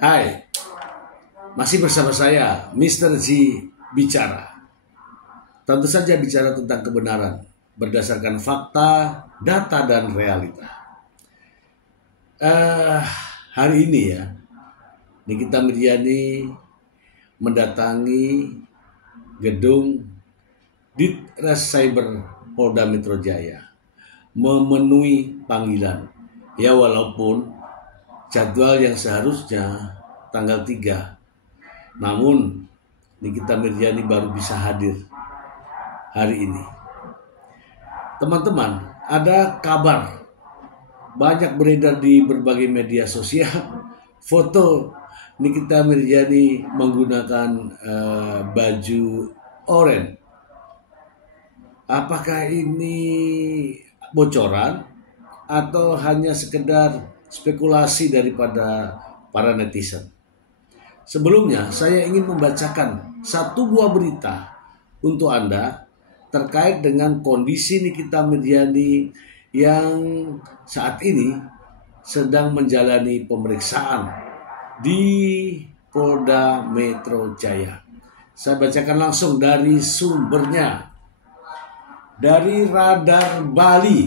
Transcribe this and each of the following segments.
Hai, masih bersama saya, Mr. G Bicara. Tentu saja bicara tentang kebenaran, berdasarkan fakta, data, dan realita. Hari ini ya, Nikita Mirzani mendatangi gedung Ditres Cyber Polda Metro Jaya, memenuhi panggilan. Ya walaupun jadwal yang seharusnya tanggal 3. Namun Nikita Mirzani baru bisa hadir hari ini. Teman-teman, ada kabar banyak beredar di berbagai media sosial foto Nikita Mirzani menggunakan baju oranye. Apakah ini bocoran atau hanya sekedar spekulasi daripada para netizen? Sebelumnya, saya ingin membacakan satu buah berita untuk Anda terkait dengan kondisi Nikita Mirzani yang saat ini sedang menjalani pemeriksaan di Polda Metro Jaya. Saya bacakan langsung dari sumbernya. Dari Radar Bali.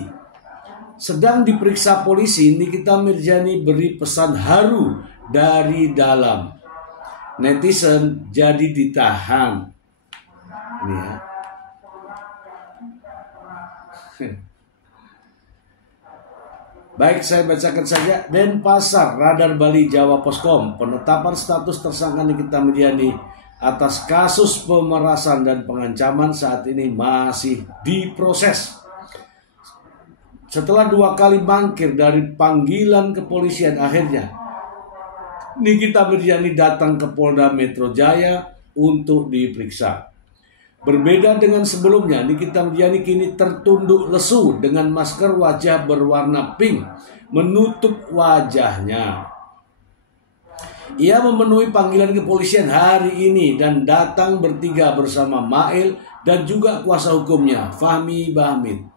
Sedang diperiksa polisi, Nikita Mirzani beri pesan haru dari dalam. Netizen jadi ditahan. Ini ya. Baik, saya bacakan saja. Denpasar, Radar Bali, Jawa Poskom. Penetapan status tersangka Nikita Mirzani atas kasus pemerasan dan pengancaman saat ini masih diproses. Setelah 2 kali mangkir dari panggilan kepolisian, akhirnya Nikita Mirzani datang ke Polda Metro Jaya untuk diperiksa. Berbeda dengan sebelumnya, Nikita Mirzani kini tertunduk lesu dengan masker wajah berwarna pink menutup wajahnya. Ia memenuhi panggilan kepolisian hari ini dan datang bertiga bersama Mail dan juga kuasa hukumnya, Fahmi Bahmid.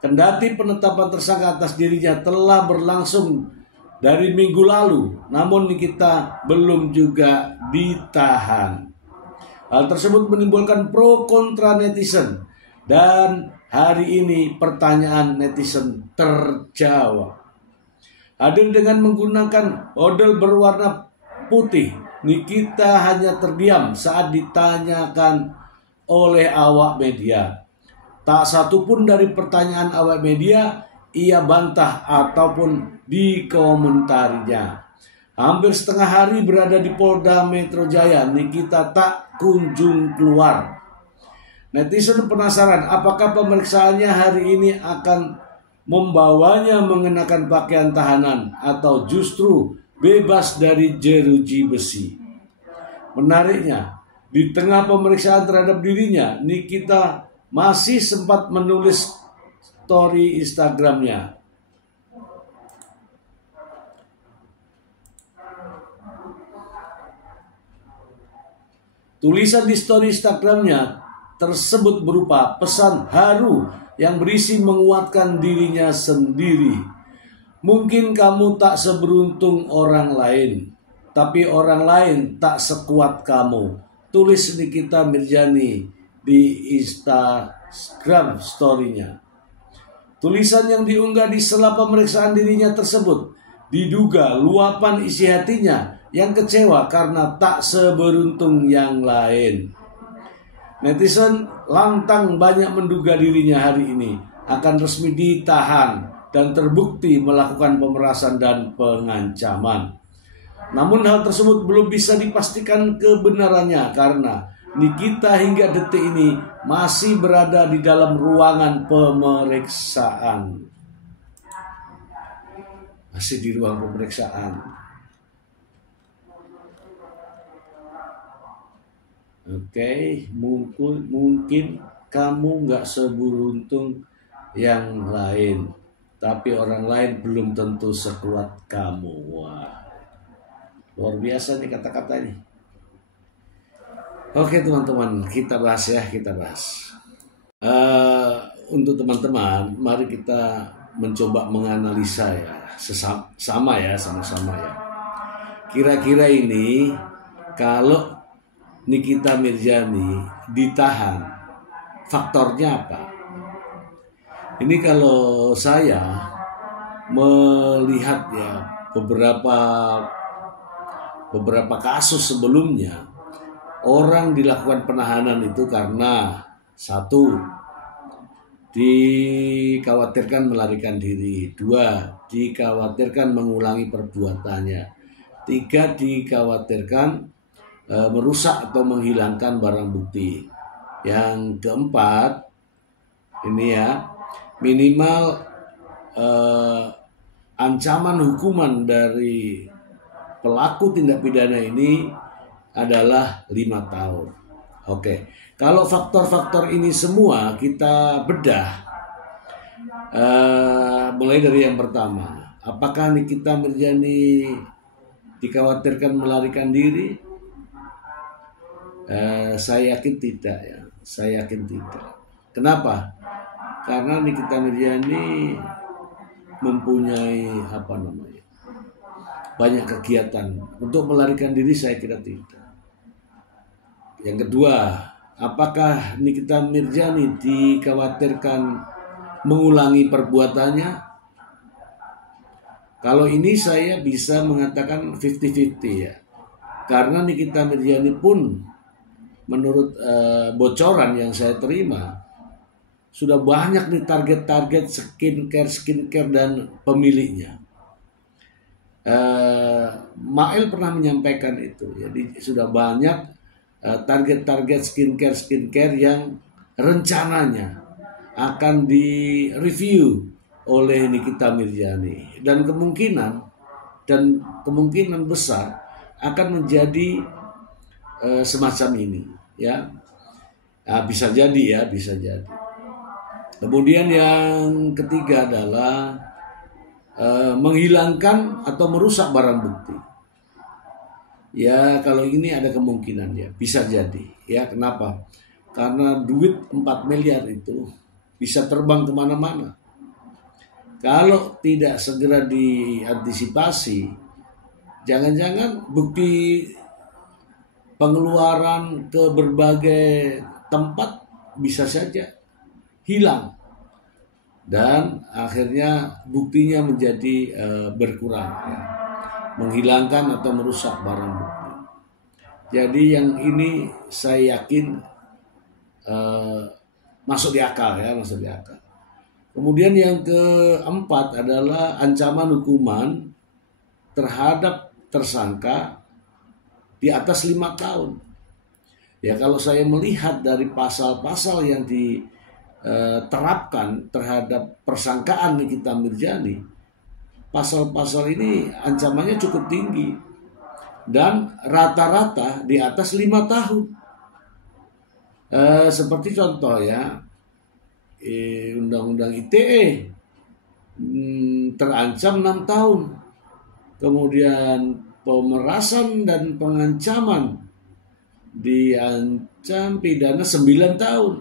Kendati penetapan tersangka atas dirinya telah berlangsung dari minggu lalu, namun Nikita belum juga ditahan. Hal tersebut menimbulkan pro kontra netizen dan hari ini pertanyaan netizen terjawab. Hadir dengan menggunakan odol berwarna putih, Nikita hanya terdiam saat ditanyakan oleh awak media. Tak satu pun dari pertanyaan awak media ia bantah ataupun dikomentarinya. Hampir setengah hari berada di Polda Metro Jaya, Nikita tak kunjung keluar. Netizen penasaran apakah pemeriksaannya hari ini akan membawanya mengenakan pakaian tahanan atau justru bebas dari jeruji besi. Menariknya, di tengah pemeriksaan terhadap dirinya, Nikita masih sempat menulis story Instagramnya. Tulisan di story Instagramnya tersebut berupa pesan haru yang berisi menguatkan dirinya sendiri. Mungkin kamu tak seberuntung orang lain, tapi orang lain tak sekuat kamu. Tulis Nikita Mirzani di Instagram story-nya. Tulisan yang diunggah di sela pemeriksaan dirinya tersebut diduga luapan isi hatinya yang kecewa karena tak seberuntung yang lain. Netizen lantang banyak menduga dirinya hari ini akan resmi ditahan dan terbukti melakukan pemerasan dan pengancaman. Namun hal tersebut belum bisa dipastikan kebenarannya karena Nikita hingga detik ini masih berada di dalam ruangan pemeriksaan. Masih di ruang pemeriksaan. Oke, mungkin kamu nggak seberuntung yang lain, tapi orang lain belum tentu sekuat kamu. Wah, luar biasa nih kata-kata ini. Oke teman-teman, kita bahas ya, kita bahas. Untuk teman-teman, mari kita mencoba menganalisa ya, sama-sama ya. Kira-kira ini kalau Nikita Mirzani ditahan, faktornya apa? Ini kalau saya melihat ya beberapa kasus sebelumnya, orang dilakukan penahanan itu karena satu, dikhawatirkan melarikan diri, dua, dikhawatirkan mengulangi perbuatannya, tiga, dikhawatirkan merusak atau menghilangkan barang bukti, yang keempat ini ya, minimal ancaman hukuman dari pelaku tindak pidana ini adalah 5 tahun. Oke, kalau faktor-faktor ini semua kita bedah, mulai dari yang pertama, apakah Nikita Mirzani dikhawatirkan melarikan diri? Saya yakin tidak ya, saya yakin tidak. Kenapa? Karena Nikita Mirzani mempunyai banyak kegiatan. Untuk melarikan diri saya kira tidak. Yang kedua, apakah Nikita Mirzani dikhawatirkan mengulangi perbuatannya? Kalau ini saya bisa mengatakan 50-50 ya. Karena Nikita Mirzani pun menurut bocoran yang saya terima, sudah banyak nih target-target skincare dan pemiliknya. Mail pernah menyampaikan itu. Jadi sudah banyak target-target skincare yang rencananya akan direview oleh Nikita Mirzani, dan kemungkinan besar akan menjadi semacam ini ya. Bisa jadi. Kemudian yang ketiga adalah menghilangkan atau merusak barang bukti. Ya, kalau ini ada kemungkinan ya, bisa jadi. Ya, kenapa? Karena duit 4 miliar itu bisa terbang kemana-mana. Kalau tidak segera diantisipasi, jangan-jangan bukti pengeluaran ke berbagai tempat bisa saja hilang. Dan akhirnya buktinya menjadi berkurang ya. Menghilangkan atau merusak barang bukti. Jadi yang ini saya yakin masuk di akal. Kemudian yang keempat adalah ancaman hukuman terhadap tersangka di atas 5 tahun. Ya, kalau saya melihat dari pasal-pasal yang diterapkan terhadap persangkaan Nikita Mirzani, pasal-pasal ini ancamannya cukup tinggi dan rata-rata di atas 5 tahun. Seperti contoh ya, Undang-Undang ITE terancam 6 tahun. Kemudian pemerasan dan pengancaman diancam pidana 9 tahun.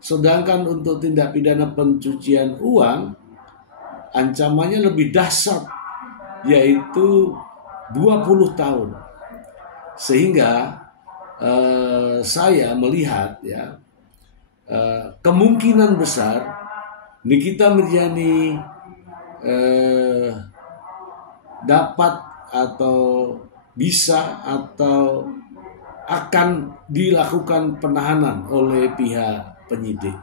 Sedangkan untuk tindak pidana pencucian uang ancamannya lebih dahsyat, yaitu 20 tahun. Sehingga saya melihat ya, kemungkinan besar Nikita Mirzani dapat atau bisa atau akan dilakukan penahanan oleh pihak penyidik.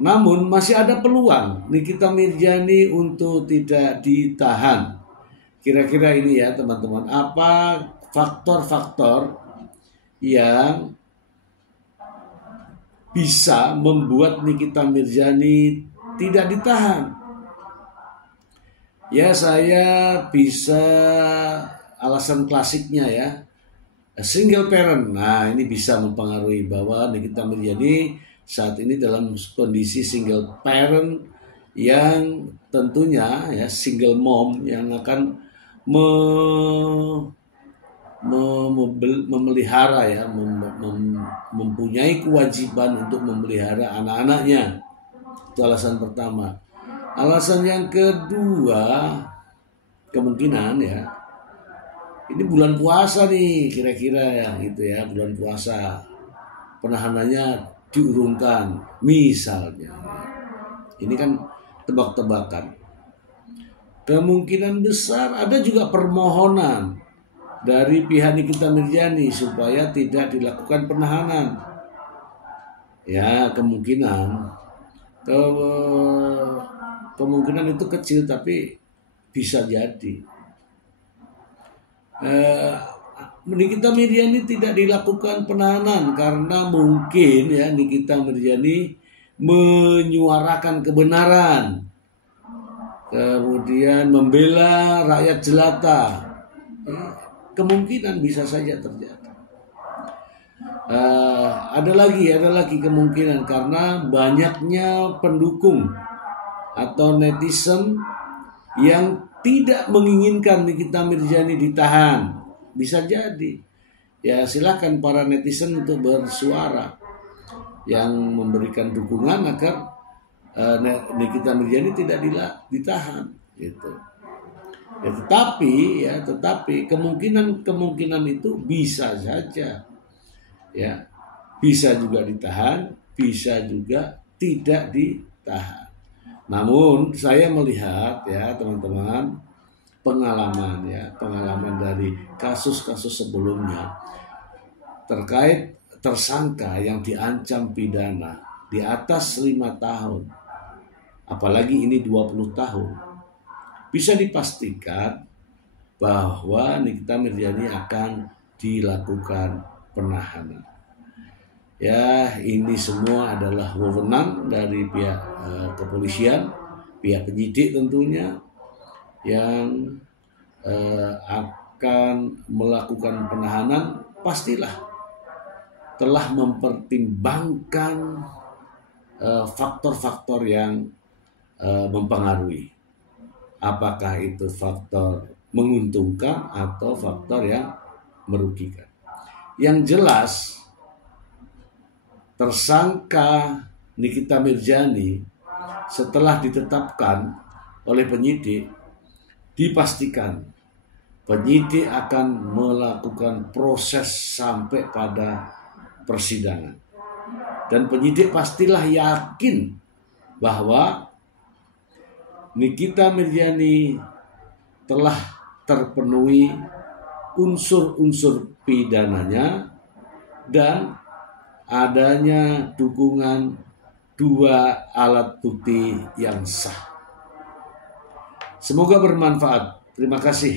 Namun masih ada peluang Nikita Mirzani untuk tidak ditahan. Kira-kira ini ya teman-teman, apa faktor-faktor yang bisa membuat Nikita Mirzani tidak ditahan? Ya, saya bisa alasan klasiknya ya, single parent. Nah, ini bisa mempengaruhi bahwa Nikita Mirzani saat ini dalam kondisi single parent yang tentunya ya single mom yang akan memelihara ya, mempunyai kewajiban untuk memelihara anak-anaknya. Itu alasan pertama. Alasan yang kedua, kemungkinan ya, Ini bulan puasa nih kira-kira ya gitu ya, bulan puasa penahanannya diurungkan misalnya. Ini kan tebak-tebakan. Kemungkinan besar ada juga permohonan dari pihak Nikita Mirzani supaya tidak dilakukan penahanan. Ya, kemungkinan itu kecil tapi bisa jadi. Nikita Mirzani tidak dilakukan penahanan karena mungkin ya Nikita Mirzani menyuarakan kebenaran, kemudian membela rakyat jelata. Kemungkinan bisa saja terjadi. Ada lagi kemungkinan karena banyaknya pendukung atau netizen yang tidak menginginkan Nikita Mirzani ditahan. Bisa jadi. Ya silakan para netizen untuk bersuara yang memberikan dukungan agar Nikita Mirzani tidak ditahan gitu. Ya, tetapi kemungkinan itu bisa saja, ya bisa juga ditahan, bisa juga tidak ditahan. Namun saya melihat ya teman-teman pengalaman dari kasus-kasus sebelumnya terkait tersangka yang diancam pidana di atas 5 tahun, apalagi ini 20 tahun. Bisa dipastikan bahwa Nikita Mirzani akan dilakukan penahanan. Ya, ini semua adalah wewenang dari pihak kepolisian, pihak penyidik tentunya yang akan melakukan penahanan pastilah telah mempertimbangkan faktor-faktor yang mempengaruhi. Apakah itu faktor menguntungkan atau faktor yang merugikan. Yang jelas, tersangka Nikita Mirzani setelah ditetapkan oleh penyidik, dipastikan penyidik akan melakukan proses sampai pada persidangan. Dan penyidik pastilah yakin bahwa Nikita Mirzani telah terpenuhi unsur-unsur pidananya dan adanya dukungan 2 alat bukti yang sah. Semoga bermanfaat. Terima kasih.